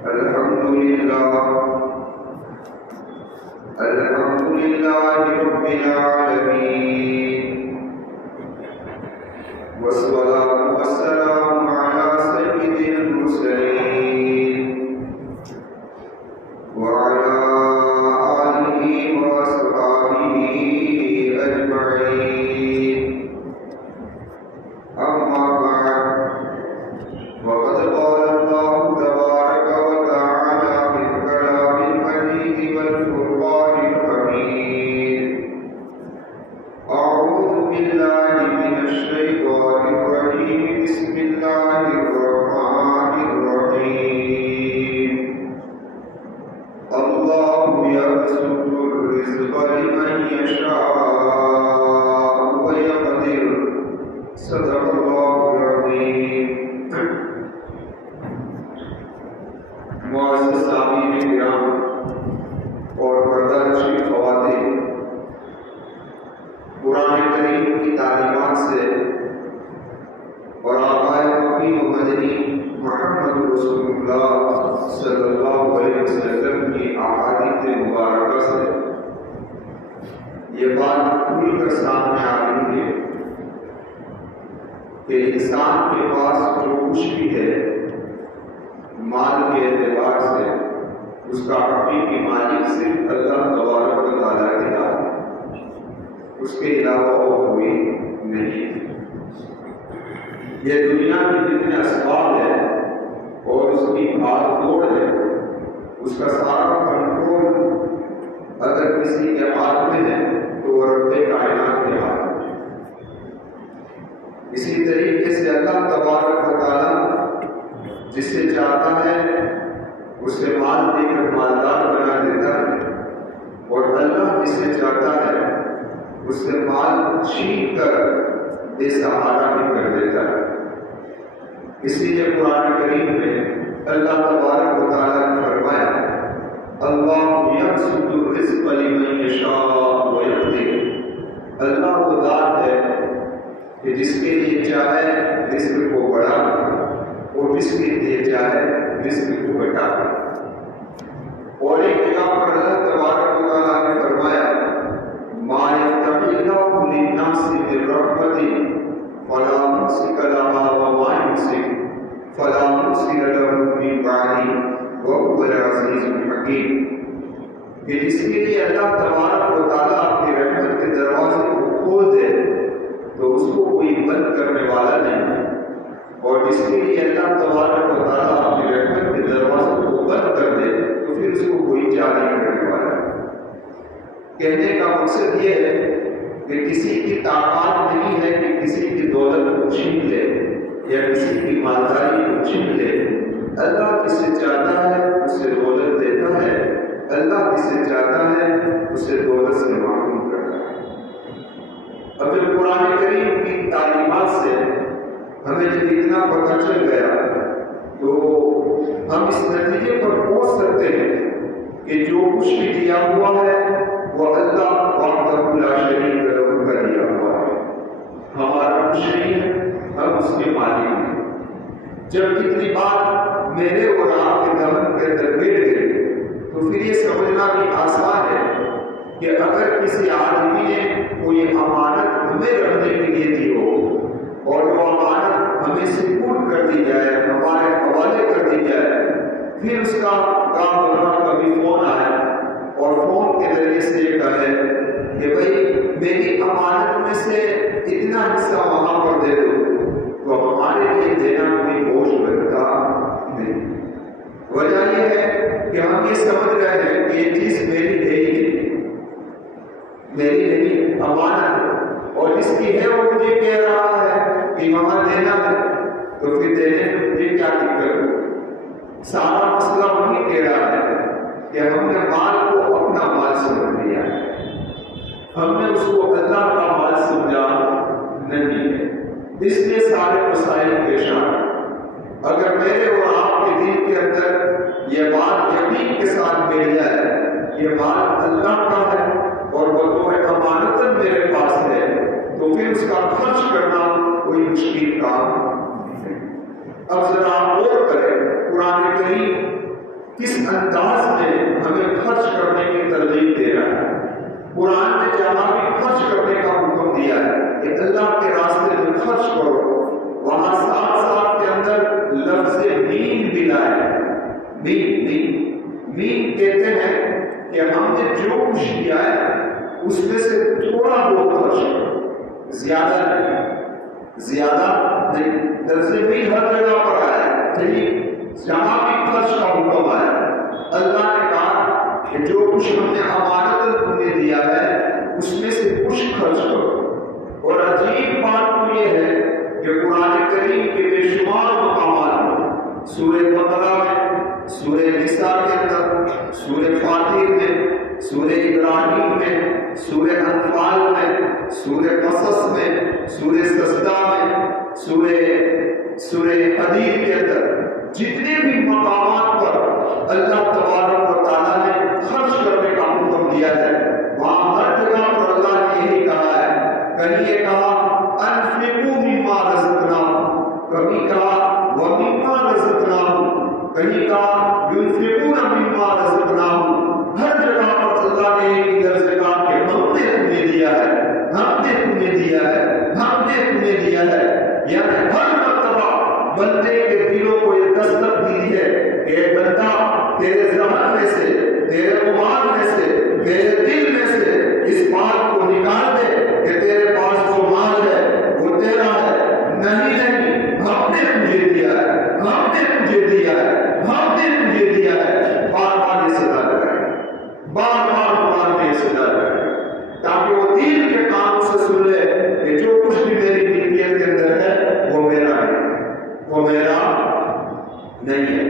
الحمد لله رب العالمين، والصلاة والسلام على سيد المرسلين وعلى آله وأصحابه أجمعين. أما بعد، وقد قال الله تبارك وتعالى في الكلام المجيد والفرقان الحميد: أعوذ بالله من الشيطان الرجيم، بسم الله الرحمن الرحيم. الله يبسط الرزق لمن يشاء ويقدر. صدق الله العظيم. معزز سامعین کرام اور پردہ نشین خواتین، قرآن کریم کی تعلیمات سے اور آقائے مبین و مدنی محمد رسول اللہ صلی اللہ علیہ وسلم کی احادیث مبارکہ سے یہ بات کھل کر سامنے آ رہی ہے کہ انسان کے پاس جو کچھ بھی ہے مال کے اعتبار سے اس کا حقیقی مالک صرف اللہ تبارک و تعالیٰ کے ہے، اس کے علاوہ اور کوئی نہیں. یہ دنیا کے جتنے اسباب ہے اور اس کی بھاگ دوڑ ہے، اس کا سارا کنٹرول اگر کسی کے ہاتھ میں ہے تو وہ رب کائنات کے ہاتھ میں. اسی طریقے سے اللہ تبارک و تعالیٰ جسے چاہتا ہے اسے مال دے کر مالدار بنا دیتا ہے، اور اللہ جسے چاہتا ہے اسے مال چھین کر بے سہارا بھی کر دیتا ہے. اسی لیے قرآن کریم میں اللہ تبارک و تعالیٰ نے فرمایا: اللہ یبسط الرزق لمن یشاء ویقدر. اللہ وہ ذات ہے کہ جس کے لیے چاہے رزق کو بڑھا اور جس کے لیے چاہے رزق کو گھٹا. اور ایک جگہ پر اللہ تبارک و تعالیٰ نے فرمایا: ما یفتح اللہ للناس من رحمۃ فلا ممسک لها وما یمسک فلا مرسل له من بعدہ وهو العزیز الحکیم. کہ جس کے لیے اللہ تبارک و تعالیٰ اپنی رحمت کے دروازے کو کھول دے تو اس کو کوئی بند کرنے والا نہیں ہے، اور جس کے لیے اللہ تبارک و تعالیٰ اپنی رحمت کے دروازے کو بند کر دے تو پھر اس کو کوئی جاری کرنے والا ہے. کہنے کا مقصد یہ ہے کہ کسی کی طاقت نہیں ہے کہ کسی کی دولت کو چھین لے یا کسی کی مالداری کو چھین لے. اللہ جسے چاہتا ہے اسے دولت دیتا ہے، اللہ جسے چاہتا ہے اسے دولت سے محروم کرتا ہے. اب قرآن کریم کی تعلیمات سے ہمیں جب اتنا پتہ چل گیا تو ہم اس نتیجے پر پہنچ سکتے ہیں کہ جو کچھ بھی دیا ہوا ہے وہ اللہ وحدہ لا شریک لہ کا دیا ہوا ہے. ہمارا کچھ نہیں ہے، ہم اس کے مالک ہیں. جب اتنی بات میرے اور آپ کے دمن کے اندر بیٹھ گئی تو پھر یہ سمجھنا بھی آسان ہے کہ اگر کسی آدمی نے کوئی امانت ہمیں رکھنے کے لیے دی ہو اور وہ امانت ہمیں سپورٹ کر دی جائے، ہمارے حوالے کر دی جائے، پھر اس کا کام بنا کبھی فون آئے اور فون کے ذریعے سے یہ کہے کہ بھائی میری امانت میں سے اتنا حصہ وہاں پر دے دو، تو ہمارے لیے دینا کوئی بوجھ بنتا نہیں. وجہ یہ ہے کہ ہم یہ سمجھ رہے ہیں کہ یہ چیز میری ہے ہی نہیں، میری نہیں، امانت ہے، اور جس کی ہے وہ مجھے کہہ رہا ہے کہ وہاں دینا ہے تو پھر دینے میں مجھے کیا دقت ہو. سارا مسئلہ وہی کہہ رہا ہے کہ ہم نے مال کو اپنا مال سمجھ لیا ہے، ہم نے اس کو اللہ کا مال سمجھا نہیں ہے. اس لیے سارے مسائل پیش آئے. اگر میرے اور آپ کے دل کے اندر یہ بات یقین کے ساتھ مل جائے یہ مال اللہ کا ہے اور بطور امانتاً میرے پاس ہے تو پھر اس کا خرچ کرنا کوئی مشکل کام نہیں ہے. اب ذرا غور کریں قرآن کریم کس انداز میں ہمیں خرچ کرنے کی ترغیب دے رہا ہے۔ قرآن نے جہاں بھی خرچ کرنے کا حکم دیا ہے کہ اللہ کے راستے میں خرچ کرو، وہاں ساتھ ساتھ کے اندر لفظ مین بھی لائے۔ مین کہتے ہیں کہ ہم نے جو کچھ کیا ہے اس میں سے تھوڑا بہت خرچ کرو، زیادہ نہیں۔ لفظ مین ہر جگہ پر آیا ہے، جہاں بھی خرچ کا حکم آیا، اللہ نے کہا کہ جو کچھ ہم نے امانت تمہیں دیا ہے اس میں سے کچھ خرچ کرو۔ اور عجیب بات تو یہ ہے کہ قرآن کریم کے بے شمار مقامات میں، سورہ بقرہ میں، سورہ نساء کے اندر، سورہ فاطر میں، سورہ ابراہیم میں، سورہ انفال میں، سورہ قصص میں، سورہ سجدہ میں، سورہ حدید کے اندر جتنے بھی مقامات پر اللہ تبارک و تعالیٰ نے خرچ کرنے کا حکم دیا ہے، وہاں ہر جگہ پر اللہ نے یہی کہا ہے۔ کہیں یہ کہا انفقوا مما رزقناکم، کبھی کہا ومما رزقناہم، کہیں کہا ينفقون مما رزقناہم۔ ہر جگہ پر اللہ نے ایک لفظ کہا کہ ہم نے تمہیں دیا ہے، ہم نے تمہیں دیا ہے، ہم نے تمہیں دیا ہے۔ یعنی ہر مرتبہ بندے کے دلوں کو یہ دستک دی ہے کہ بندہ تیرے ذہن میں سے، تیرے ایمان میں سے، تیرے دل میں سے اس بات کو نکال دے کہ تیرے پاس جو مال ہے وہ تیرا ہے، نہیں ہم نے تجھے دیا ہے، ہم نے تجھے دیا ہے، ہم نے تجھے دیا ہے۔ بار بار یہ صدا لگائے، بار بار قرآن میں یہ صدا لگائے تاکہ وہ دل کے کان سے سن لے کہ جو کچھ بھی میری ملکیت کے اندر ہے وہ میرا ہے، وہ میرا نہیں ہے۔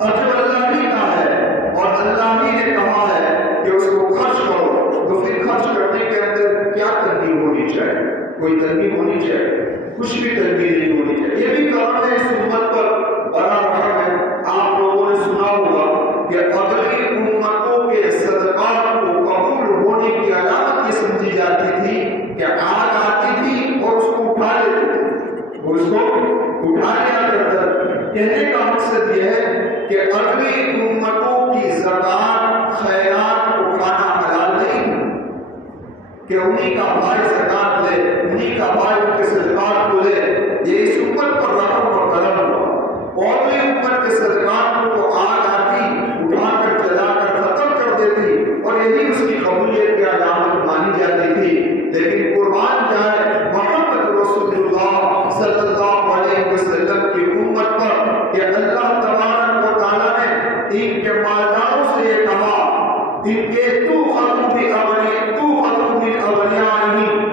اور جب اللہ ہی کا ہے اور اللہ ہی نے کہا ہے کہ اس کو خرچ کرو، تو پھر خرچ کرنے کے اندر کیا ترغیب ہونی چاہیے؟ کوئی ترغیب ہونی چاہیے؟ کچھ بھی ترغیب نہیں ہونی چاہیے۔ یہ بھی کام ہے اس امت پر بڑا رقم ہے۔ آپ لوگوں نے سنا ہوگا کہ اگلی امتوں کے صدقات کو قبول ہونے کی علامت یہ سمجھی جاتی تھی کہ آگ آتی تھی اور اس کو اٹھا لیتے تھے، اس کو اٹھا لیا کرتا۔ کہنے کا مقصد یہ ہے کہ اگلی امتوں کی زکات خیرات کو کھانا حلال نہیں کہ انہی کا بھائی زکات لے، انہی کا بھائی ان کے صدقات کو لے۔ یہ اس امت پر رحم اور کرم ہوا۔ اور بھی امت کے صدقات کو آگ آتی اٹھا کر جلا کر ختم کر دیتی اور یہی اس کی قبولیت کی علامت مانی جاتی تھی۔ لیکن قربان جائے محمد رسول اللہ صلی اللہ علیہ وسلم کی امت پر کہ اللہ تبارک و تعالیٰ نے ان کے مالداروں سے یہ کہا، ان کے تو خطو بھی اغنیائہم،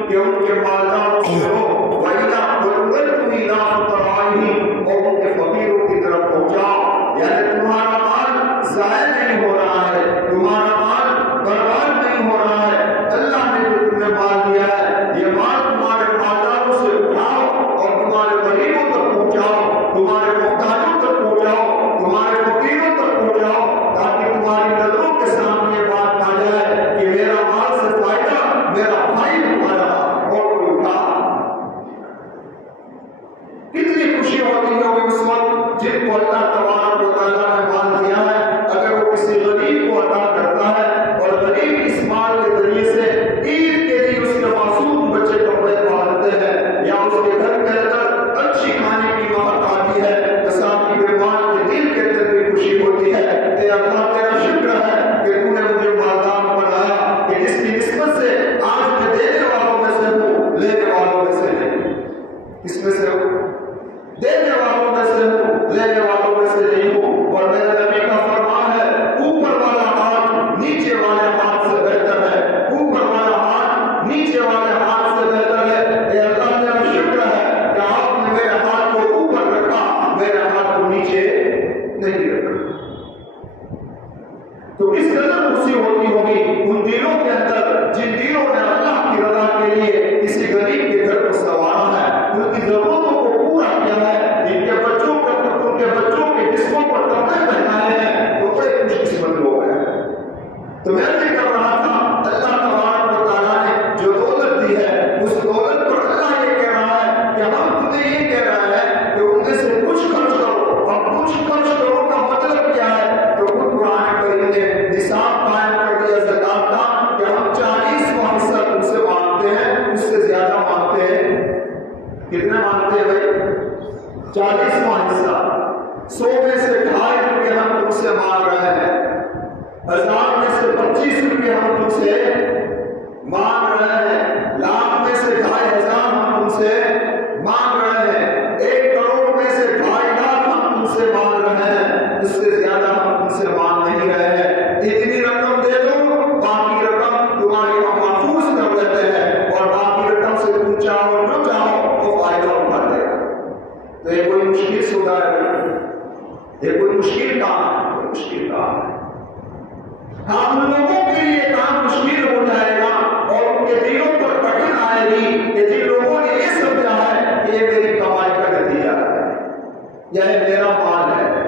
کہ ان کے مالداروں سے ہو، وَإِذَا بَلَغْتُمْ إِلَىٰ فُقَرَائِهِمْ، اور ان کے فقیروں کی طرف پہنچاؤ۔ یعنی تمہارا مال ضائع نہیں ہو رہا ہے، تمہارا مال برباد نہیں ہو رہا ہے۔ اللہ نے جو تمہیں مال دیا ہے یہ مال تمہارے مالداروں سے اٹھاؤ اور تمہارے غریبوں تک پہنچاؤ، تمہارے محتاجوں تک پہنچاؤ، تمہارے فقیروں تک پہنچاؤ، تاکہ تمہاری نظروں کے سامنے یہ بات آ جائے کہ میرا مال سے فائدہ میرا بھائی اٹھا رہا اور کوئی اٹھا۔ کتنی خوشی ہوتی ہوگی اس وقت جن کو اللہ تبارک و تعالیٰ نے مال دیا ہے، اگر وہ کسی غریب کو عطا کرتا ہے اور غریب اس مال کے ذریعے سے عید کے لیے اس کے معصوم بچے کپڑے پہنتے ہیں یا اس کے گھر کے اندر اچھی کھانے کی مہک آتی ہے، تو صاحب کے مال کے دل کے اندر بھی خوشی ہوتی ہے کہ اللہ تیرا شکر ہے کہ تو نے مجھے مالدار بنایا، کہ جس کی نسبت سے آج میں دینے والوں میں سے ہوں، لینے والوں میں سے نہیں۔ اس میں سے دینے والوں میں سے ہوں، لینے والوں میں سے نہیں ہوں۔ اور میرے نبی کا فرمان ہے اوپر والا ہاتھ نیچے والے ہاتھ سے بہتر ہے، اوپر والا ہاتھ نیچے والے ہاتھ سے بہتر ہے۔ اے اللہ تیرا شکر ہے کہ آپ نے میرے ہاتھ کو اوپر رکھا، میرے ہاتھ کو نیچے نہیں رکھا۔ تو اس قدر خوشی ہوتی ہوگی ان دلوں کے اندر جن دلوں نے اللہ کی رضا کے لیے کسی غریب کے گھر کو سنوارا ہے، ان کی ضرورتوں کو پورا کیا ہے، ان کے بچوں کے جسموں پر کپڑے پہنائے ہیں، تو بڑے خوش قسمت لوگ ہیں۔ تو میں نے کر رہا تھا اللہ تبارک و تعالیٰ نے جو دولت دی ہے اس دولت پر اللہ یہ کہہ رہا ہے کہ ہم تمہیں یہ کہہ رہا ہے کہ ان میں سے کچھ خرچ کرو۔ اور کچھ خرچ کرو کا مطلب کیا ہے؟ تو خود سے مانگ رہے ہیں اس سے زیادہ ہم تم سے مانگ نہیں رہے ہیں، اتنی رقم دے دو، باقی رقم تمہاری ہم محفوظ کر لیتے ہیں، اور باقی رقم سے تم چاہو نہ چاہو تو فائدہ اٹھا دے گا۔ تو یہ کوئی مشکل سودا ہے؟ یہ کوئی مشکل کام ہے؟ کوئی مشکل کام ہے؟ ہاں، ان لوگوں کے لیے کام مشکل ہو جائے گا اور ان کے دلوں پر کٹن آئے گی کہ جن لوگوں نے یہ سمجھا ہے کہ یہ میری کمائی کا نتیجہ ہے، یہ میرا مال ہے،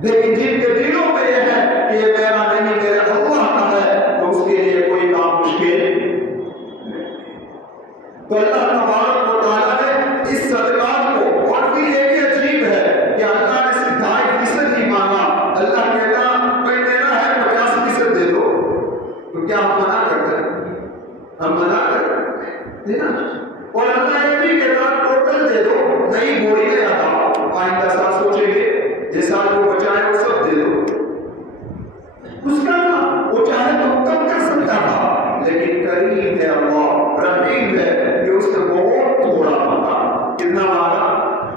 لیکن جن کے دلوں میں یہ ہے کہ یہ میرا نہیں، میرے اللہ کا ہے، تو اس کے لیے کوئی کام مشکل نہیں۔ تو اللہ تبارک و تعالیٰ نے اس صدقات کو، اور پھر یہ بھی عجیب ہے کہ اللہ نے صرف 2.5% ہی مانگا، اللہ کہتا کوئی دینا ہے 50% دے دو، تو کیا ہم منع کرتے ہیں؟ ہم منع کرتے ہیں دینا، اور اللہ یہ بھی کہتا ٹوٹل دے دو، نہیں بولی نہیں آتا، آئندہ سال سوچیں گے یہ سال کو بچائے وہ سب دے دو، اس کا تھا وہ چاہے تو کم کر سکتا تھا، لیکن کریم ہے اللہ، رحیم ہے کہ اس نے بہت تھوڑا مانگا۔ کتنا مانگا؟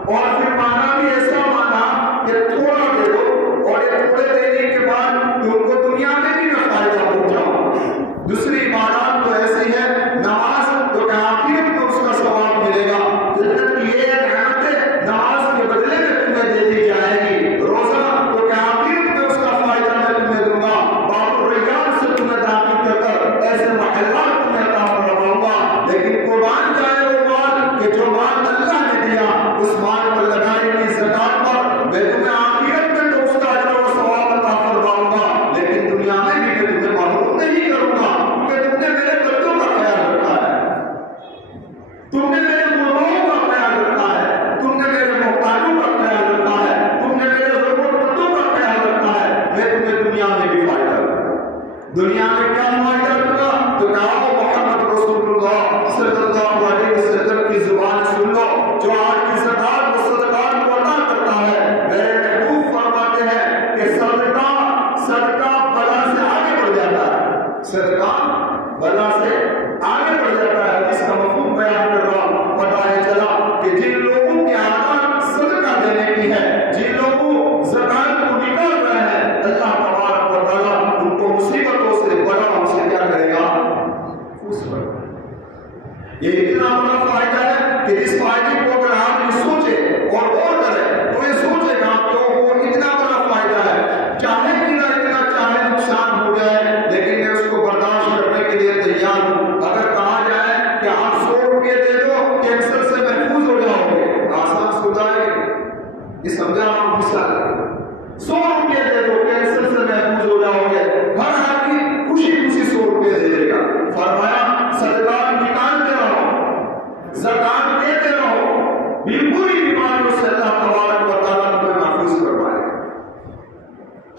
اور پھر مانگا بھی ایسا مانگا کہ تھوڑا دے دو، اور یہ تھوڑے دینے کے بعد تم کو دنیا میں بھی نہ فائدہ پہنچاؤ۔ دوسری عبادات تو ایسی ہے، نماز تو آخرت میں اس کا ثواب ملے گا، جنت کی یہ نعمت ہے نماز کے بدلے میں تمہیں دے دی جائے گی، روزہ تو آخرت میں اس کا فائدہ میں تمہیں دوں گا، باب الریان سے تمہیں داخل کر کر ایسے محلات تمہیں عطا فرماؤں گا۔ لیکن قربان جائے وہ مال کہ جو مال اللہ نے دیا، اس مال پر لگائی گئی زکات پر میں تمہیں آخرت میں تو اس کا اجر و ثواب عطا فرماؤں گا، لیکن دنیا میں بھی میں تمہیں محروم نہیں کروں گا، کیونکہ تم نے میرے بندوں کا خیال رکھا ہے، تم نے میرے غلاموں کا خیال رکھا ہے، تم نے میرے محتاجوں کا خیال رکھا ہے، تم نے میرے ضرورت مندوں کا خیال رکھا ہے، میں تمہیں دنیا میں بھی فائدہ دوں گا۔ دنیا میں کیا فائدہ دوں گا؟ تو کہا محمد رسول اللہ صلی اللہ علیہ وسلم کی زبان سن لو، جو آج کی زکات و صدقات کو عطا کرتا ہے، میرے محبوب فرماتے ہیں کہ صدقہ بلا سے آگے بڑھ جاتا ہے، صدقہ بلا سے آگے بڑھ جاتا ہے۔ اس کا مفہوم بیان کر رہا ہوں، پتہ ہے چلا کہ جن لوگوں کی عادت صدقہ دینے کی ہے، جن لوگوں زکات کو نکال رہے ہیں، اللہ تبارک و تعالیٰ ان کو مصیبتوں سے بلا ان سے کیا کرے گا؟ اس پر یہ اتنا بڑا فائدہ ہے کہ اس فائدے کو اگر آدمی سوچے اور غور کرے تو یہ سوچے گا کہ وہ اتنا بڑا فائدہ ہے، چاہے اتنا چاہے نقصان ہو جائے، لیکن میں اس کو برداشت کرنے کے لیے تیار ہوں۔ اگر کہا جائے کہ آپ 100 روپے دے دو کینسر سے محفوظ ہو جاؤ گے، آسان سودا ہے یہ سمجھا ہم مثال 100 روپے دے دو کینسر سے محفوظ ہو جاؤ گے، ہر آدمی خوشی خوشی 100 روپے دے دے گا۔ فرمایا صدقات نکالتے رہو، زکات دیتے رہو، بری بیماریوں سے اللہ تبارک و تعالیٰ تمہیں محفوظ کروائے،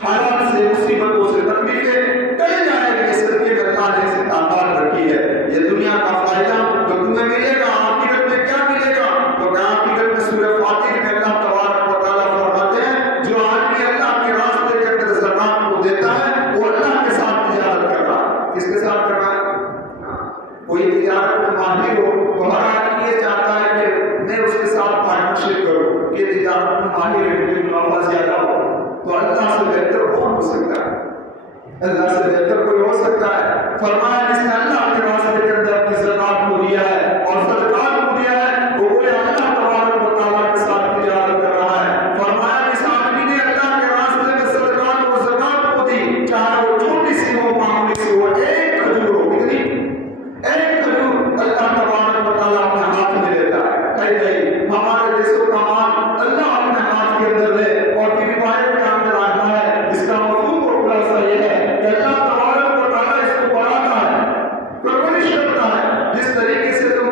حالات سے مصیبتوں سے تکلیفیں ٹل جائے گی، اس صدقے میں اللہ نے اسے تعداد رکھی ہے۔ یہ دنیا کا فائدہ تو تمہیں ملے گا، آخرت میں کیا ملے گا؟ تو کہ آخرت میں سورہ فاتر میں اللہ تبارک و تعالیٰ فرماتے ہیں جو آدمی اللہ کے راستے کے اندر زکات کو دیتا ہے وہ اللہ کے ساتھ تجارت کر رہا ہے۔ کس کے ساتھ کر رہا ہے؟ کوئی تجارت میں ماہر ہو تو ہر آدمی یہ چاہتا ہے کہ میں اس کے ساتھ پارٹنرشپ کروں، یہ تجارت میں ماہر ہے، مجھے منافع زیادہ ہو، تو اللہ سے بہتر کون ہو سکتا ہے؟ اللہ سے بہتر کوئی ہو سکتا ہے؟ فرمایا جس نے اللہ کے راستے کے اندر اپنی زکات کو دیا ہے اور صدقات کو دیا ہے وہ گویا اللہ تبارک و تعالیٰ کے ساتھ تجارت کر رہا ہے۔ فرمایا جس آدمی نے اللہ کے راستے میں صدقات و زکات کو دی، چاہے وہ چھوٹی سی ہو معمولی سی ہو، ایک کھجور ہو، کتنی؟ ایک کھجور اللہ تبارک و تعالیٰ اپنے ہاتھ میں لیتا ہے۔ کئی ہمارے دیسوں کا مال اللہ اپنے ہاتھ کے اندر لے، اور پھر روایت کے اندر آتا ہے اس کا مفہوم اور خلاصہ یہ ہے کہ اللہ تبارک و تعالیٰ اس کو بڑھاتا ہے، پرورش کرتا ہے، جس طریقے سے تم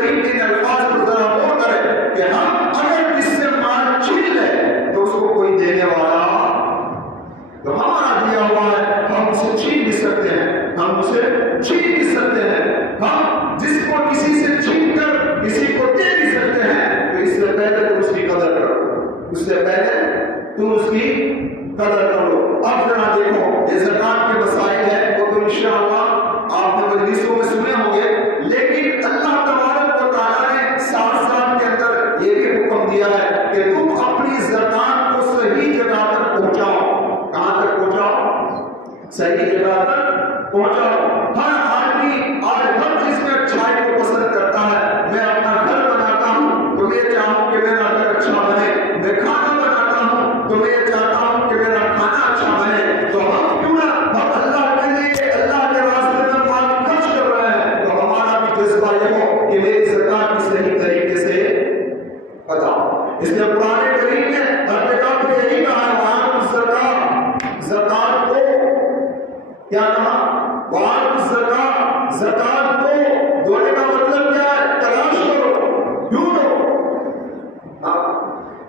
کریم کے الفاظ کو ذرا غور کریں کہ ہم اگر کس سے مال چھین لیں تو اس کو کوئی دینے والا تو ہمارا دیا ہوا ہے، ہم اسے چھین بھی سکتے ہیں، ہم اسے چھین بھی سکتے ہیں، ہم جس کو کسی سے چھین کر کسی کو دے بھی سکتے ہیں، تو اس سے پہلے تم اس کی قدر کرو، اس سے پہلے تم اس کی قدر کرو۔ اب ذرا دیکھو یہ زکات کے مسائل ہیں وہ تو انشاءاللہ آپ نے مجلسوں میں سنے ہوں گے، لیکن اللہ تبارک و تعالیٰ نے ساتھ ساتھ کے اندر یہ بھی حکم دیا ہے کہ تم اپنی زکات کو صحیح جگہ تک پہنچاؤ۔ کہاں تک پہنچاؤ؟ صحیح جگہ تک پہنچاؤ۔ ہر آدمی اور ہر چیز میں اچھائی کو پسند کرتا ہے۔ میں اپنا گھر بناتا ہوں تو میں چاہوں کہ میرا گھر اچھا بنے، میں کھانا بناتا ہوں تو میں چاہتا ہوں کہ میرا کھانا اچھا بنے، تو ہم کیوں نہ ہم اللہ کے لیے اللہ کے راستے میں مال خرچ کر رہے ہیں، تو ہمارا بھی جذبہ یہ ہو کہ میری زکات کی صحیح طریقے سے ادا ہو۔ اس لیے قرآن کریم نے ہر جگہ پہ یہی کہا ہے زکات کو کیا کہا؟ زکات کو دونے کا مطلب کیا ہے؟ تلاش کرو، ڈھونڈو۔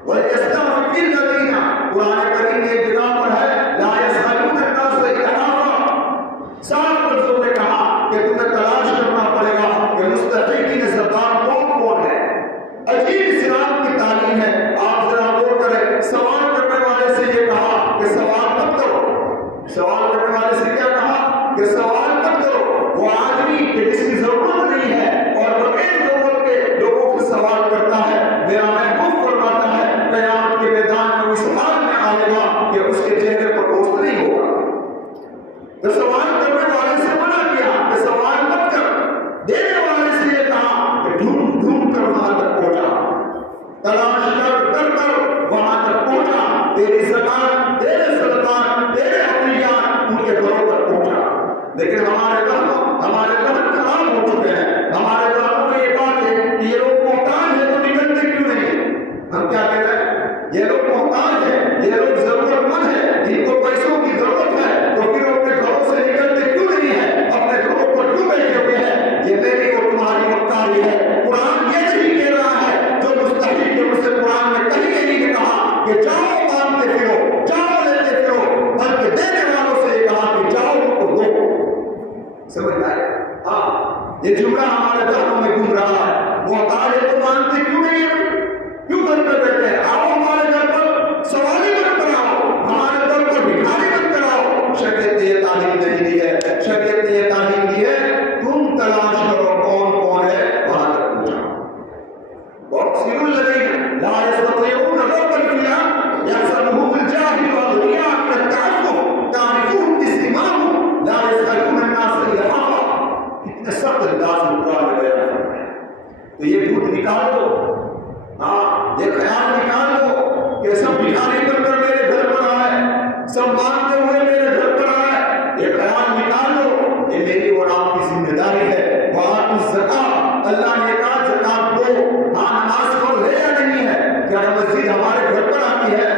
وَلْيَسْتَعْفِفِ الَّذِينَ قرآن کریم ایک جگہ پر ہے لَا يَسْأَلُونَ النَّاسَ إِلْحَافًا، صاف لفظوں میں کہا کہ تمہیں تلاش کرنا پڑے گا کہ مستحقین زکات کون ہے۔ عجیب اسلام کی تعلیم ہے، آپ ذرا غور کریں۔ سوال کرنے والے سے یہ کہا کہ سوال مت کرو، سوال کرنے والے سے کیا کہا کہ سوال مت کرو۔ وہ آدمی کہ جس کی ضرورت نہیں ہے اور بغیر ضرورت کے لوگوں سے سوال کرتا ہے، میرا محبوب فرماتا ہے قیامت کے میدان میں اس حال میں آئے گا کہ اس کے چہرے پر گوشت نہیں ہوگا۔ تو سوال کرنے والے سے منع کیا کہ سوال مت کر، دینے والے سے یہ کہا کہ ڈھونڈ ڈھونڈ کر وہاں تک پہنچا، تلاش کر کر کر وہاں تک پہنچا، تیری زکات، تیرے صدقات، تیرے عطیات ان کے گھروں پر پہنچا۔ لیکن ہمارے گھر خراب ہو چکے ہیں، ہمارے گھروں میں یہ بات ہے کہ یہ لوگ محتاج ہیں تو نکلتے کیوں نہیں ہیں؟ ہم کیا کہہ رہے ہیں؟ یہ لوگ محتاج ہیں، یہ لوگ ضرورت مند ہیں، ان کو پیسوں کی ضرورت ہے، تو پھر اپنے گھروں سے نکلتے کیوں نہیں ہیں؟ اپنے گھروں پر کیوں بیٹھے ہوئے ہیں؟ یہ میری اور تمہاری مختاری ہے۔ قرآن یہ نہیں کہہ رہا ہے جو مستحق ہے، اس سے قرآن نے کہیں نہیں کہا کہ جاؤ مانگتے پھرو، جاؤ لیتے پھرو، بلکہ دینے والوں سے یہ کہا کہ جاؤ ان کو دو۔ سمجھ آئے؟ ہاں، یہ جملہ ہمارے دہنوں میں گھوم رہا ہے، محتاج ہے تو مانتے کیوں نہیں ہیں؟ کیوں گھر پہ بیٹھے ہیں؟ آؤ ہمارے گھر پر سوالی مت کراؤ، ہمارے گھر پر بھکاری مت کراؤ۔ شریعت نے یہ تعلیم نہیں دی ہے، شریعت نے یہ تعلیم دی ہے تم تلاش کرو کون ہے، وہاں تک پہنچاؤ۔ وَأَبْصِرُوا الَّذِينَ لَا يَسْتَطِيعُونَ ضَرْبَ الْفِيَا يَحْسَبُهُمُ الْجَاهِلُ أَغْنِيَاءَ مِنَ التَّعَفُّفِ تَعْرِفُهُمْ بِسِيمَاهُمْ لَا يَسْأَلُونَ النَّاسَ إِلْحَافًا۔ کتنے سخت انداز میں قرآن نے بیان فرمایا ہے۔ تو یہ بھوت نکال دو، ہاں یہ خیال نکال دو کہ سب بھکاری بن کر میرے گھر پر آئے، سب مانتے ہوئے میرے گھر پر آئے، یہ خیال نکال دو، یہ میری اور آپ کی ذمہ داری ہے۔ وآتوا الزکاۃ، اللہ نے کہا زکات دو۔ ہاں نماز فرض ہے یا نہیں ہے؟ کیا مسجد ہمارے گھر پر آتی ہے؟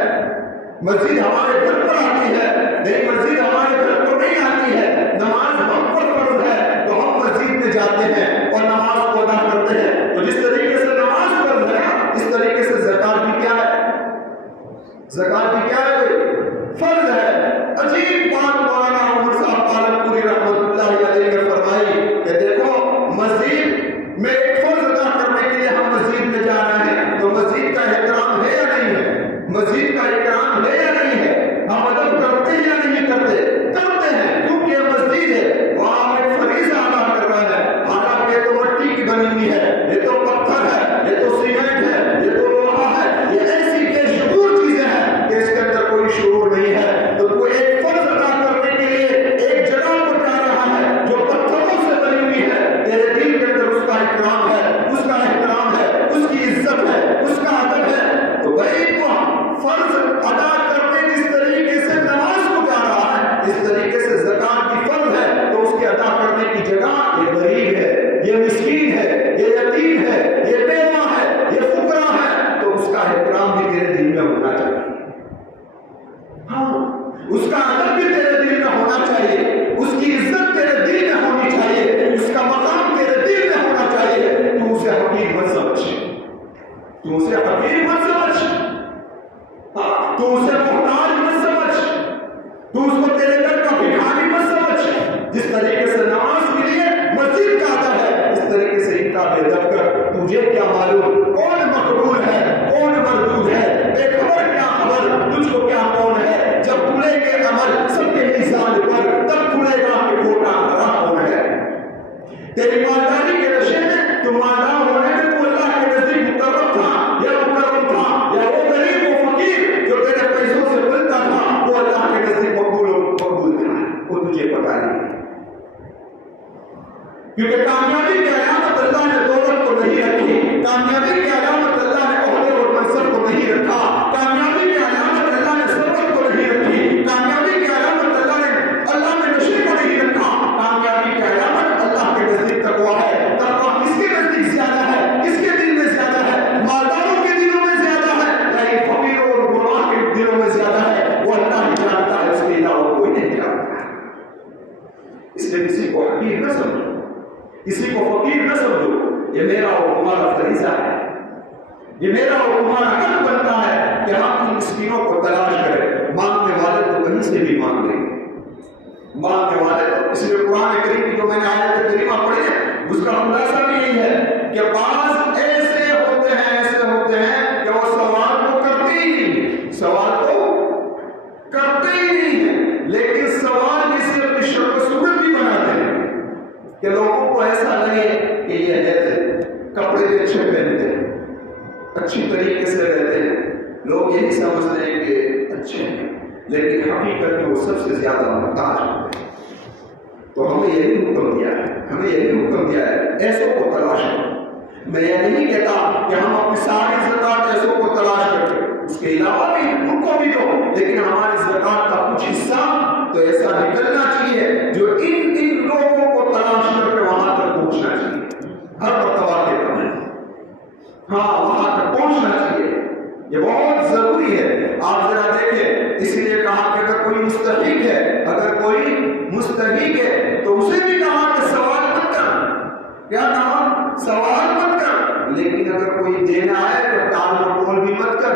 مسجد ہمارے گھر پر آتی ہے؟ نہیں، مسجد ہمارے گھر پر نہیں آتی ہے۔ نماز ہم پر فرض ہے تو ہم مسجد میں جاتے ہیں اور نماز کو ادا کرتے ہیں۔ تو جس طریقے سے نماز فرض ہے اس طریقے سے زکات بھی کیا ہے؟ زکات بھی کیا ہے؟ فرض ہے۔ عجیب بات مولانا عمر صاحب پالنپوری رحمۃ اللہ علیہ نے فرمائی کہ دیکھو مسجد میں ایک فرض ادا کرنے کے لیے ہم مسجد میں جا رہے ہیں تو مسجد کا احترام ہے یا نہیں ہے؟ مسجد کا احترام ہے یا نہیں ہے؟ ہم ادب کرتے ہیں یا نہیں کرتے؟ کرتے ہیں، کیونکہ مسجد ہے، وہاں ہم فریضہ ادا کر رہے ہیں۔ حالانکہ یہ تو مٹی کی بنی ہوئی ہے، یہ تو پتھر ہے، یہ تو سیمنٹ ہے، یہ تو لوہا ہے، یہ ایسی بے شعور چیزیں ہیں کہ اس کے اندر کوئی شعور نہیں ہے۔ تو کوئی ایک فرض ادا کرنے کے لیے ایک جگہ پر جا رہا ہے جو پتھروں سے بنی ہوئی ہے، تیرے دل کے اندر اس کا احترام ہے، اس کا احترام ہے، اس کی عزت ہے، اس کا ادب ہے، تو بھائی تو فرض ادا کرنے جس طریقے سے نماز کو جا رہا ہے اس طریقے سے زکات بھی فرض ہے، تو اس کے ادا کرنے کی جگہ یہ غریب ہے، یہ مسکین ہے، یہ یتیم ہے، یہ بیوہ ہے، یہ فقراء ہے، تو اس کا احترام بھی تیرے دل میں ہونا چاہیے۔ ہاں، اس کا ادب بھی تیرے دل میں ہونا چاہیے، اس کی عزت تیرے دل میں ہونی چاہیے، اس کا مقام تیرے دل میں ہونا چاہیے، تو اسے تجھ کو کیا کون ہے؟ جب کھلے گے عمل سب کے میزان پر تب کھلے گا کہ کھوٹا بھرا کون ہے۔ تیری مالداری کے نشے میں تو مالدار ہونے میں تو اللہ کے نزدیک مقرب تھا یا مکرم تھا، یا وہ غریب و فقیر جو تیرے پیسوں سے ملتا تھا وہ اللہ کے نزدیک مقبول تھا، وہ تجھے پتا نہیں۔ کیونکہ کامیابی کی علامت اللہ نے دولت کو نہیں رکھی، کامیابی کی علامت اللہ نے عہدے اور منصب کو نہیں رکھا، کامیابی کی علامت اللہ نے ثروت کو نہیں رکھی، کامیابی کی علامت اللہ نے نشے کو نہیں رکھا، کامیابی کی علامت اللہ کے نزدیک تقویٰ ہے۔ تقویٰ کس کے نزدیک زیادہ ہے؟ کس کے دل میں زیادہ ہے؟ مالداروں کے دلوں میں زیادہ ہے یا فقیروں اور غرباء کے دلوں میں زیادہ ہے؟ وہ اللہ ہی جانتا ہے، اس کے علاوہ کوئی نہیں جانتا۔ اس لیے کسی کو حقیر نہ سمجھو، کسی کو فقیر نہ سمجھو۔ یہ میرا اور تمہارا فریضہ ہے، یہ میرا اور تمہارا حق بنتا ہے کہ ہم ان مسکینوں کو تلاش کریں۔ مانگنے والے تو کہیں سے بھی مانگ لیں گے، مانگنے والے تو اس لیے قرآن کریم کی جو میں نے آیت کریمہ پڑھی ہے اس کا خلاصہ بھی یہی ہے کہ بعض ایسے ہوتے ہیں کہ وہ سوال کو کرتے ہی نہیں، سوال کو کرتے ہی نہیں ہیں، لیکن سوال کی صرف اپنی شکل و صورت بھی بناتے ہیں کہ لوگوں کو ایسا لگے کہ یہ ہے کپڑے بھی اچھے پہنتے ہیں، اچھی طریقے سے رہتے ہیں، لوگ یہی سمجھتے ہیں کہ اچھے ہیں، لیکن حقیقت میں وہ سب سے زیادہ محتاج ہوتے ہیں۔ تو ہمیں یہی حکم دیا ہے ایسوں کو تلاش کرو۔ میں یہ نہیں کہتا کہ ہم اپنی ساری زکات ایسوں کو تلاش کریں، اس کے علاوہ بھی ان کو بھی دو، لیکن ہماری زکات کا کچھ حصہ تو ایسا نکلنا چاہیے جو ان لوگوں کو تلاش کر کے وہاں تک پہنچنا چاہیے۔ ہر مرتبہ کے بعد وہاں تک پہنچنا چاہیے، یہ بہت ضروری ہے۔ آپ ذرا دیکھیں، اس لیے کہا کہ اگر کوئی مستحق ہے تو اسے بھی کہا کہ سوال مت کر، کیا کہا؟ سوال مت کر، لیکن اگر کوئی دینا ہے تو ٹال مٹول بھی مت کر،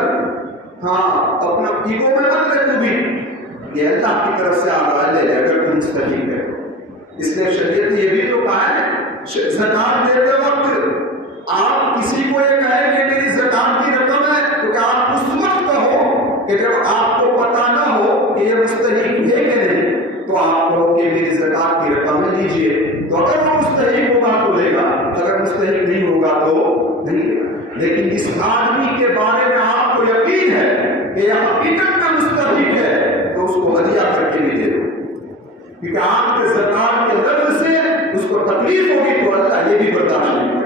اپنا ایگو میں مت لے تو بھی، یہ اللہ کی طرف سے آواز لے اگر کوئی مستحق ہے۔ اس لیے شریعت نے یہ بھی تو کہا ہے زکات دیتے وقت آپ کسی کو یہ کہیں کہ میری زکات کی رقم ہے تو کہ آپ اس وقت کہو کہ جب آپ کو پتہ نہ ہو کہ یہ مستحق ہے کہ نہیں، تو آپ کہو کہ میری زکات کی رقم لیجیے، تو اگر وہ مستحق ہوگا تو لے گا، اگر مستحق نہیں ہوگا تو نہیں لے گا۔ لیکن جس آدمی کے بارے میں آپ کو یقین ہے کہ یہ حقیقت میں مستحق ہے تو اس کو ہدیہ کر کے بھی دے دو، کیونکہ آپ کے زکات کے لفظ سے اس کو تکلیف ہوگی تو اللہ یہ بھی برداشت نہیں کرتا،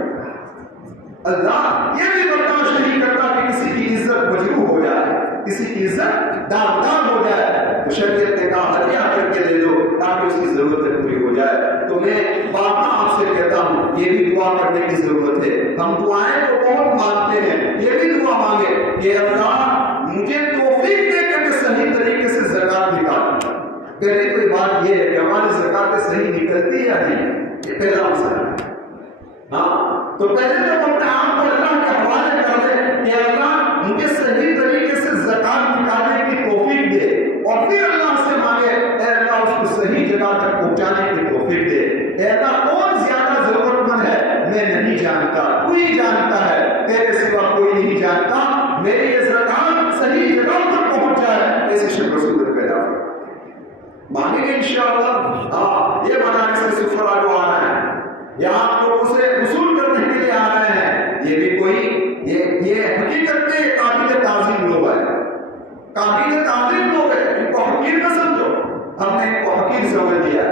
اللہ یہ بھی برداشت نہیں کرتا کہ کسی کی عزت مجروح ہو جائے، کسی کی عزت داغدار ہو جائے، تو شریعت نے کہا ہدیہ کر کے دے دو تاکہ اس کی ضرورت پوری ہو جائے۔ تو میں باقا آپ سے کہتا ہوں یہ بھی دعا کرنے کی ضرورت ہے۔ ہم دعائیں تو بہت مانگتے ہیں، یہ بھی دعا مانگے کہ اللہ مجھے توفیق دے کہ میں صحیح طریقے سے زکات نکالوں۔ پہلے کوئی بات یہ ہے کہ ہماری زکات صحیح نکلتی یا نہیں، یہ پہلا مسئلہ ہے۔ تو پہلے تو اپنے آپ کو اللہ کے حوالے کر دیں کہ اللہ مجھے صحیح طریقے سے زکات نکالنے کی توفیق دے، اور پھر اللہ سے مانگے اے اللہ اس کو صحیح جگہ تک پہنچانے کی توفیق دے۔ اے اللہ کون زیادہ ضرورت مند ہے میں نہیں جانتا، تو ہی جانتا ہے، تیرے سوا کوئی نہیں جانتا، میری یہ زکات صحیح جگہ تک پہنچ جائے، ایسی شکل صورت پیدا ہو۔ مانگیں گے انشاءاللہ۔ یہ بنانے سے سفرا جو آ رہا ہے یا آپ لوگوں سے وصول کرنے کے لیے آ رہے ہیں، یہ بھی کوئی یہ حقیقت میں قابل تعظیم لوگ ہیں، قابل تعظیم لوگ ہیں، ان کو حقیر نہ سمجھو۔ ہم نے ان کو حقیر سمجھ دیا ہے،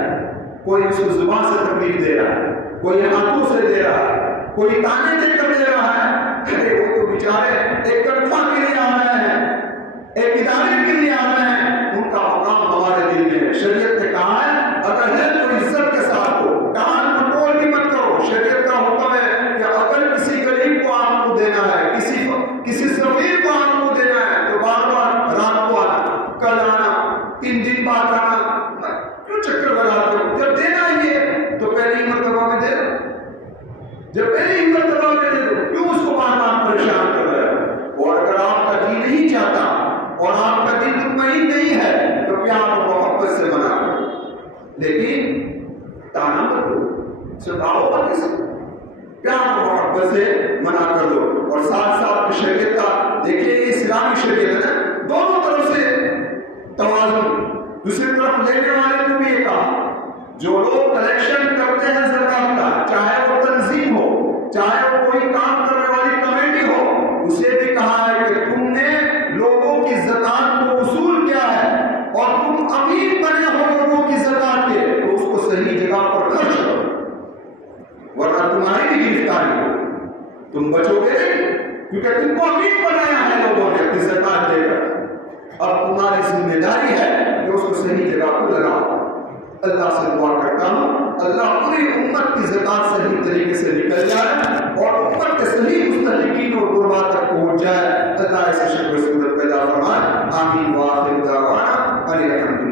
کوئی اس کو زبان سے تکلیف دے رہا ہے، کوئی ہاتھوں سے دے رہا ہے، کوئی تانے دے کر دے رہا ہے، ارے وہ تو بیچارے ایک تنخواہ کے لیے آ رہے ہیں، ایک ادارے کے لیے آ رہے ہیں، ان کا مقام ہمارے دل میں ہے۔ شریعت نے کہا ہے اگر ہے تو عزت کے ساتھ ہو، ٹال مٹول بھی مت کرو۔ شریعت کا حکم ہے کہ اگر کسی غریب کو آپ کو دینا ہے، کسی سفیر کو آپ کو دینا ہے تو بار بار رات کو آنا، کل آنا، 3 دن بعد آنا، کیوں چکر لگاتے ہو؟ جب دینا ہی ہے تو پہلی مرتبہ میں دے دو، جب پہلی مرتبہ میں دے دو، کیوں اس کو بار بار پریشان کر رہے ہو؟ اور اگر آپ کا جی نہیں چاہتا اور آپ کا دل مطمئن نہیں ہے تو پیار و محبت سے منع کرو، لیکن تانا مت دو، ستاؤ مت اسے، پیار و محبت سے منع کر دو۔ اور ساتھ ساتھ شریعت کا دیکھیے، اسلامی شریعت ہے نا، دونوں طرف سے اور لینے والے کو بھی یہ کہا، جو لوگ کلیکشن کرتے ہیں زکات کا، چاہے وہ تنظیم ہو، چاہے وہ کوئی کام کرنے والی کمیٹی ہو، اسے بھی کہا ہے کہ تم نے لوگوں کی زکات کو وصول کیا ہے اور تم امین بنے ہو لوگوں کی زکات کے، تو اس کو صحیح جگہ پر خرچ کرو، ورنہ تمہاری بھی گرفتاری ہو، تم بچو گے نہیں، کیونکہ تم کو امین بنایا ہے لوگوں نے اپنی زکات دے کر۔ اب تمہاری ذمہ داری ہے کہ اس کو صحیح جگہ پر لگاؤ۔ اللہ سے دعا کرتا ہوں اللہ پوری امت کی زکات صحیح طریقے سے نکل جائے اور امت کے صحیح مستحقین اور غربا تک پہنچ جائے۔ اللہ ایسے شکل صورت پیدا فرمائے۔ آمین وآخر دعوانا